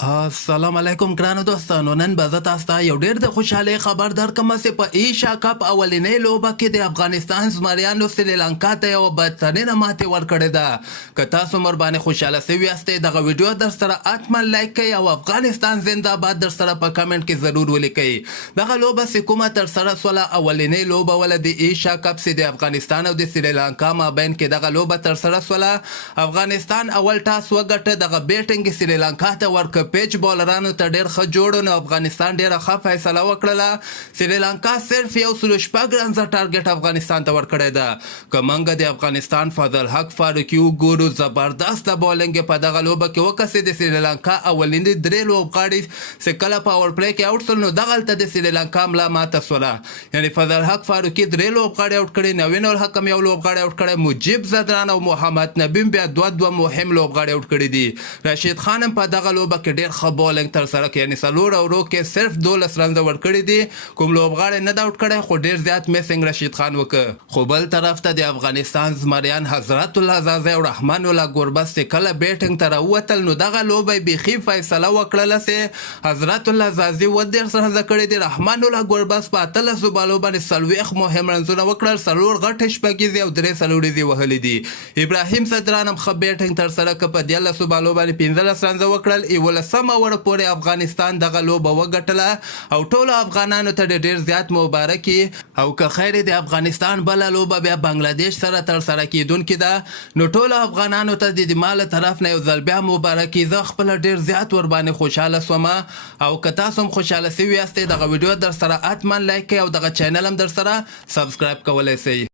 السلام علیکم ګرانو دوستانو. نن به زه تاسو ته یو ډېر د خوشحالۍ خبر درکړم چې په ایشیا کپ اولنۍ لوبه کې د افغانستان زمریانو سریلانکا ته یوه بدترینه ماتې ورکړې ده. که تاسو ورباندې خوشحاله سوي یاستئ دغه ویډیو در سره حتما لایک کړئ او افغانستان زنده‌باد در سره په کمنټ کې ضرور ولیکئ. دغه لوبه چې کومه ترسره سوله اولنۍ لوبه وله د ایشیا کپ چې د افغانستان او د سریلانکا مابین کې دغه لوبه ترسره سوله. افغانستان اول ټاس وګټه، دغه بیټینګ سریلانکا ته ورکړ. پیچ بالرانو ته ډېر ښه جوړ نو افغانستان ډېره ښه فیصله وکړله. سریلانکا صرف 106 رنزه ټارګټ افغانستان ته ورکړی ده. که موږ د افغانستان فضل حق فاروقي وګورو، زبردسته بالنګ په دغه لوبه کې وکړه. د سریلانکا اولنۍ درې لوبغاړي چې کله پاور پلی کې اوټ شول نو دغلته د سریلانکا ملا ماته سوله. یعنې فضل حق فاروقي درې لوبغاړي اوټ کړي، نوین الحکم یو لوبغاړی اوټ کړی، مجیب زدران او محمد نبیم بیا دوه مهم لوبغاړي اوټ کړي دي. رشید خان هم په دغه لوبه کې ډېر ښه بالنګ ترسره کړ، یعنې څلور اورو کې صرف 12 رنزه ورکړي دي. کوم لوبغاړی نه ده اوټ کړی خو ډېر زیات میسنګ رشید خان وکړ. خو بل طرف ته د افغانستان زمریان حضرت الله زازی او رحمان الله ګوربز چې کله بیټینګ ته راووتل نو دغه لوبه یې بیخي فیصله وکړله چې حضرت الله زازی 13 رنزه کړي دي، رحمان الله ګوربز په 18 بالو باندې 40 مهم رنزونه وکړل، 4 غټ شپږیزې او 3 څلوریزې وهلې دي. ابراهیم صدران هم ښه بیټینګ ترسره کړه، په 13 بالو باندې 15 رنزه وکړل. 11 اوور پورې افغانستان دغه لوبه وګټله او ټولو افغانانو ته ډېر زیات مبارکي. او که خیر د افغانستان بله لوبه بیا بنګلادیش سره ترسره کیدونکې ده نو ټولو افغانانو ته د ما له طرف نه یو ځل بیا مبارکي. زه خپله ډېر زیات ورباندې خوشحاله سومه او که تاسو هم خوشحاله سوي یاستئ دغه ویډیو در سره حتما لایک کړئ او دغه چینل هم در سره سبسکرایب کولی سئ.